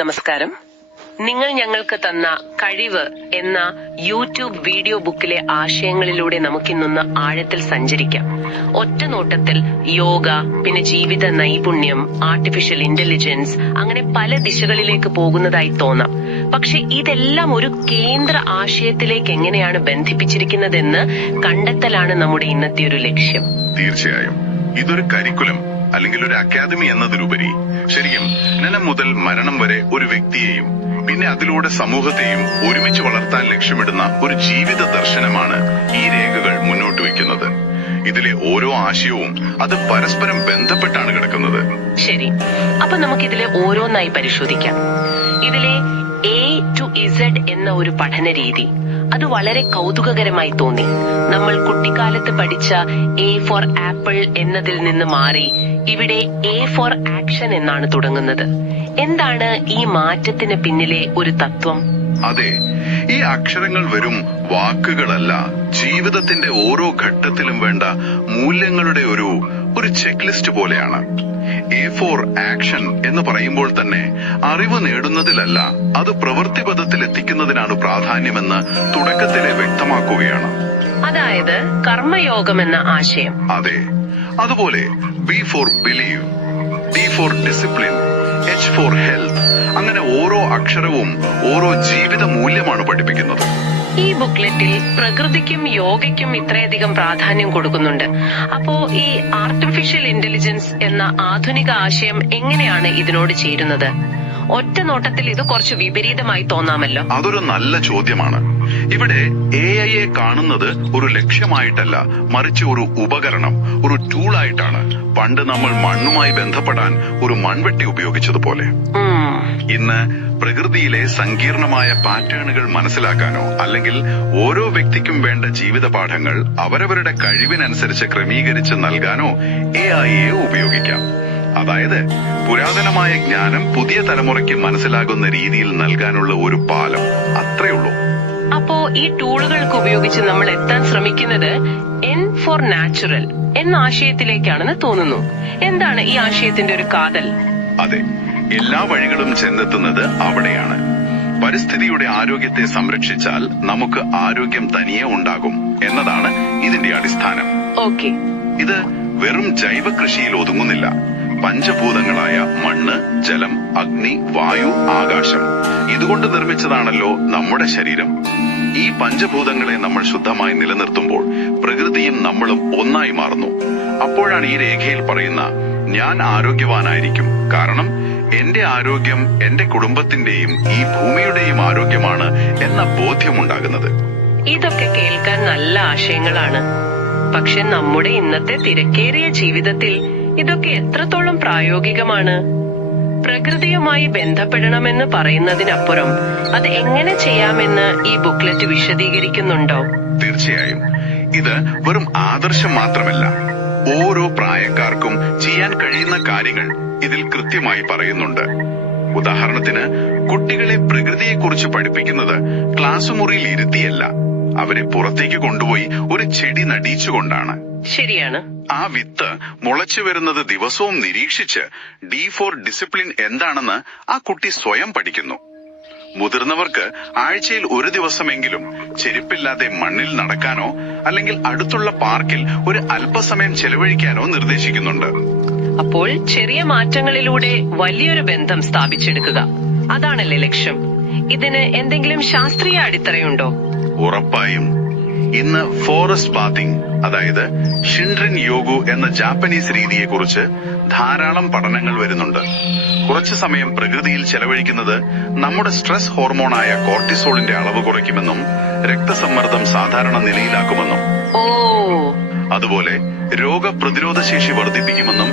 നമസ്കാരം. നിങ്ങൾ ഞങ്ങൾക്ക് തന്ന കഴിവ് എന്ന യൂട്യൂബ് വീഡിയോ ബുക്കിലെ ആശയങ്ങളിലൂടെ നമുക്കിന്നൊന്ന് ആഴത്തിൽ സഞ്ചരിക്കാം. ഒറ്റ നോട്ടത്തിൽ യോഗ പിന്നെ ജീവിത നൈപുണ്യം ആർട്ടിഫിഷ്യൽ ഇന്റലിജൻസ് അങ്ങനെ പല ദിശകളിലേക്ക് പോകുന്നതായി തോന്നാം. പക്ഷെ ഇതെല്ലാം ഒരു കേന്ദ്ര ആശയത്തിലേക്ക് എങ്ങനെയാണ് ബന്ധിപ്പിച്ചിരിക്കുന്നതെന്ന് കണ്ടെത്തലാണ് നമ്മുടെ ഇന്നത്തെ ഒരു ലക്ഷ്യം. തീർച്ചയായും. ഇതൊരു കരിക്കുലം. അല്ലെങ്കിൽ ഒരു അക്കാദമി എന്നതിലുപരി ശരിക്കും ജനനം മുതൽ മരണം വരെ ഒരു വ്യക്തിയെയും പിന്നെ അതിലൂടെ സമൂഹത്തെയും ഒരുമിച്ച് വളർത്താൻ ലക്ഷ്യമിടുന്ന ഒരു ജീവിത ദർശനമാണ് ഈ രേഖകൾ മുന്നോട്ട് വയ്ക്കുന്നത്. ഇതിലെ ഓരോ ആശയവും അത് പരസ്പരം ബന്ധപ്പെട്ടാണ് കിടക്കുന്നത്. ശരി. അപ്പൊ നമുക്ക് ഇതിലെ ഓരോന്നായി പരിശോധിക്കാം. ഇതിലെ എ ടു ഇസഡ് എന്ന ഒരു പഠന രീതി അത് വളരെ കൗതുകകരമായി തോന്നി. നമ്മൾ കുട്ടിക്കാലത്ത് പഠിച്ച എ ഫോർ ആപ്പിൾ എന്നതിൽ നിന്ന് മാറി ഇവിടെ എ ഫോർ ആക്ഷൻ എന്നാണ് തുടങ്ങുന്നത്. എന്താണ് ഈ മാറ്റത്തിന് പിന്നിലെ ഒരു തത്വം? അതെ ഈ അക്ഷരങ്ങൾ വരും വാക്കുകളല്ല. ജീവിതത്തിന്റെ ഓരോ ഘട്ടത്തിലും വേണ്ട മൂല്യങ്ങളുടെ ഒരു ഒരു ചെക്ക് ലിസ്റ്റ് പോലെയാണ്. എ ഫോർ ആക്ഷൻ എന്ന് പറയുമ്പോൾ തന്നെ അറിവ് നേടുന്നതിലല്ല അത് പ്രവൃത്തിപഥത്തിൽ എത്തിക്കുന്നതിനാണ് പ്രാധാന്യമെന്ന് തുടക്കത്തിലെ വ്യക്തമാക്കുകയാണ്. അതായത് കർമ്മയോഗം എന്ന ആശയം. അതെ. അതുപോലെ B for believe D for discipline H for health അങ്ങനെ ഓരോ അക്ഷരവും ഓരോ ജീവിത മൂല്യമാണ് പഠിപ്പിക്കുന്നത്. ഈ ബുക്ക്ലെറ്റിൽ പ്രകൃതിക്കും യോഗയ്ക്കും ഇത്രയധികം പ്രാധാന്യം കൊടുക്കുന്നുണ്ട്. അപ്പോ ഈ ആർട്ടിഫിഷ്യൽ ഇന്റലിജൻസ് എന്ന ആധുനിക ആശയം എങ്ങനെയാണ് ഇതിനോട് ചേരുന്നത്? ഒറ്റ നോട്ടത്തിൽ ഇത് കുറച്ച് വിപരീതമായി തോന്നാമല്ലോ. അതൊരു നല്ല ചോദ്യമാണ്. ഇവിടെ എ ഐയെ കാണുന്നത് ഒരു ലക്ഷ്യമായിട്ടല്ല മറിച്ച് ഒരു ഉപകരണം ഒരു ടൂളായിട്ടാണ് പണ്ട് നമ്മൾ മണ്ണുമായി ബന്ധപ്പെടാൻ ഒരു മൺവെട്ടി ഉപയോഗിച്ചതുപോലെ. ഇന്ന് പ്രകൃതിയിലെ സങ്കീർണമായ പാറ്റേണുകൾ മനസ്സിലാക്കാനോ അല്ലെങ്കിൽ ഓരോ വ്യക്തിക്കും വേണ്ട ജീവിത പാഠങ്ങൾ അവരവരുടെ കഴിവിനനുസരിച്ച് ക്രമീകരിച്ച് നൽകാനോ എ ഐയെ ഉപയോഗിക്കാം. അതായത് പുരാതനമായ ജ്ഞാനം പുതിയ തലമുറയ്ക്ക് മനസ്സിലാകുന്ന രീതിയിൽ നൽകാനുള്ള ഒരു പാലം. അത്രേ ഉള്ളൂ. അപ്പോ ഈ ടൂളുകൾക്ക് ഉപയോഗിച്ച് നമ്മൾ എത്താൻ ശ്രമിക്കുന്നത് എൻ ഫോർ നാച്ചുറൽ എന്ന ആശയത്തിലേക്കാണെന്ന് തോന്നുന്നു. എന്താണ് ഈ ആശയത്തിന്റെ ഒരു കാതൽ? അതെ എല്ലാ വഴികളും ചെന്നെത്തുന്നത് അവിടെയാണ്. പരിസ്ഥിതിയുടെ ആരോഗ്യത്തെ സംരക്ഷിച്ചാൽ നമുക്ക് ആരോഗ്യം തനിയെ ഉണ്ടാകും എന്നതാണ് ഇതിന്റെ അടിസ്ഥാനം. ഓക്കെ ഇത് വെറും ജൈവ കൃഷിയിൽ ഒതുങ്ങുന്നില്ല. പഞ്ചഭൂതങ്ങളായ മണ്ണ് ജലം അഗ്നി വായു ആകാശം. ഇതുകൊണ്ട് നിർമ്മിച്ചതാണല്ലോ നമ്മുടെ ശരീരം. ഈ പഞ്ചഭൂതങ്ങളെ നമ്മൾ ശുദ്ധമായി നിലനിർത്തുമ്പോൾ പ്രകൃതിയും നമ്മളും ഒന്നായി മാറുന്നു. അപ്പോഴാണ് ഈ രേഖയിൽ പറയുന്ന ഞാൻ ആരോഗ്യവാനായിരിക്കും. കാരണം എന്റെ ആരോഗ്യം എന്റെ കുടുംബത്തിന്റെയും ഈ ഭൂമിയുടെയും ആരോഗ്യമാണ് എന്ന ബോധ്യമുണ്ടാകുന്നത്. ഇതൊക്കെ കേൾക്കാൻ നല്ല ആശയങ്ങളാണ്. പക്ഷെ നമ്മുടെ ഇന്നത്തെ തിരക്കേറിയ ജീവിതത്തിൽ ഇതൊക്കെ എത്രത്തോളം പ്രായോഗികമാണ്? പ്രകൃതിയുമായി ബന്ധപ്പെടണമെന്ന് പറയുന്നതിനപ്പുറം അത് എങ്ങനെ ചെയ്യാമെന്ന് ഈ ബുക്ക്ലെറ്റ് വിശദീകരിക്കുന്നുണ്ടോ? തീർച്ചയായും. ഇത് വെറും ആദർശം മാത്രമല്ല. ഓരോ പ്രായക്കാർക്കും ചെയ്യാൻ കഴിയുന്ന കാര്യങ്ങൾ ഇതിൽ കൃത്യമായി പറയുന്നുണ്ട്. ഉദാഹരണത്തിന് കുട്ടികളെ പ്രകൃതിയെക്കുറിച്ച് പഠിപ്പിക്കുന്നത് ക്ലാസ് മുറിയിൽ ഇരുത്തിയല്ല. അവരെ പുറത്തേക്ക് കൊണ്ടുപോയി ഒരു ചെടി നടിയിച്ചുകൊണ്ടാണ് ശരിയാണ്. ആ വിത്ത് മുളച്ചു വരുന്നത് ദിവസവും നിരീക്ഷിച്ച് ഡി ഫോർ ഡിസിപ്ലിൻ എന്താണെന്ന് ആ കുട്ടി സ്വയം പഠിക്കുന്നു. മുതിർന്നവർക്ക് ആഴ്ചയിൽ ഒരു ദിവസമെങ്കിലും ചെരുപ്പില്ലാതെ മണ്ണിൽ നടക്കാനോ അല്ലെങ്കിൽ അടുത്തുള്ള പാർക്കിൽ ഒരു അല്പസമയം ചെലവഴിക്കാനോ നിർദ്ദേശിക്കുന്നുണ്ട്. അപ്പോൾ ചെറിയ മാറ്റങ്ങളിലൂടെ വലിയൊരു ബന്ധം സ്ഥാപിച്ചെടുക്കുക. അതാണല്ലേ ലക്ഷ്യം. ഇതിന് എന്തെങ്കിലും ശാസ്ത്രീയ അടിത്തറയുണ്ടോ? ഉറപ്പായും. ഇന്ന് ഫോറസ്റ്റ് ബാത്തിങ് അതായത് ഷിൻഡ്രിൻ യോഗു എന്ന ജാപ്പനീസ് രീതിയെക്കുറിച്ച് ധാരാളം പഠനങ്ങൾ വരുന്നുണ്ട്. കുറച്ചു സമയം പ്രകൃതിയിൽ ചെലവഴിക്കുന്നത് നമ്മുടെ സ്ട്രെസ് ഹോർമോണായ കോർട്ടിസോളിന്റെ അളവ് കുറയ്ക്കുമെന്നും രക്തസമ്മർദ്ദം സാധാരണ നിലയിലാക്കുമെന്നും. അതുപോലെ രോഗപ്രതിരോധ ശേഷി വർദ്ധിപ്പിക്കുമെന്നും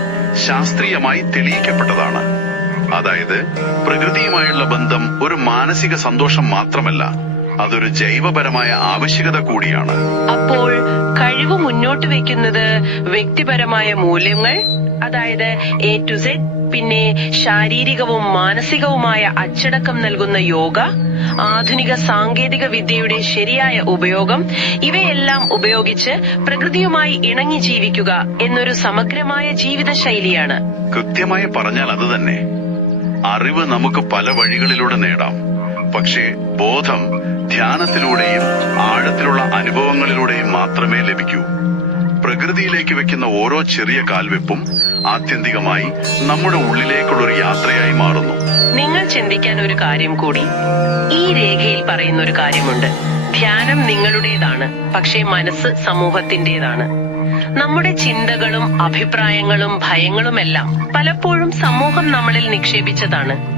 ശാസ്ത്രീയമായി തെളിയിക്കപ്പെട്ടതാണ്. അതായത് പ്രകൃതിയുമായുള്ള ബന്ധം ഒരു മാനസിക സന്തോഷം മാത്രമല്ല അതൊരു ജൈവപരമായ ആവശ്യകത കൂടിയാണ്. അപ്പോൾ കഴിവ് മുന്നോട്ട് വെക്കുന്നത് വ്യക്തിപരമായ മൂല്യങ്ങൾ അതായത് എ ടു സെഡ് പിന്നെ ശാരീരികവും മാനസികവുമായ അച്ചടക്കം നൽകുന്ന യോഗ ആധുനിക സാങ്കേതിക വിദ്യയുടെ ശരിയായ ഉപയോഗം ഇവയെല്ലാം ഉപയോഗിച്ച് പ്രകൃതിയുമായി ഇണങ്ങി ജീവിക്കുക എന്നൊരു സമഗ്രമായ ജീവിത ശൈലിയാണ് കൃത്യമായി പറഞ്ഞാൽ അത് തന്നെ. അറിവ് നമുക്ക് പല വഴികളിലൂടെ നേടാം. പക്ഷേ ബോധം ധ്യാനത്തിലൂടെയും ആഴത്തിലുള്ള അനുഭവങ്ങളിലൂടെയും മാത്രമേ ലഭിക്കൂ. പ്രകൃതിയിലേക്ക് വെക്കുന്ന ഓരോ ചെറിയ കാൽവെപ്പും ആത്യന്തികമായി നമ്മുടെ ഉള്ളിലേക്കുള്ളൊരു യാത്രയായി മാറുന്നു. നിങ്ങൾ ചിന്തിക്കാൻ ഒരു കാര്യം കൂടി. ഈ രേഖയിൽ പറയുന്ന ഒരു കാര്യമുണ്ട്. ധ്യാനം നിങ്ങളുടേതാണ് പക്ഷേ മനസ്സ് സമൂഹത്തിന്റേതാണ് നമ്മുടെ ചിന്തകളും അഭിപ്രായങ്ങളും ഭയങ്ങളുമെല്ലാം പലപ്പോഴും സമൂഹം നമ്മളിൽ നിക്ഷേപിച്ചതാണ്.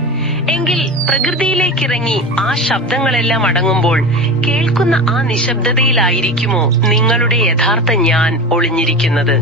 എങ്കിൽ പ്രകൃതിയിലേക്കിറങ്ങി ആ ശബ്ദങ്ങളെല്ലാം അടങ്ങുമ്പോൾ കേൾക്കുന്ന ആ നിശബ്ദതയിലായിരിക്കുമോ നിങ്ങളുടെ യഥാർത്ഥ ഞാൻ ഒളിഞ്ഞിരിക്കുന്നത്?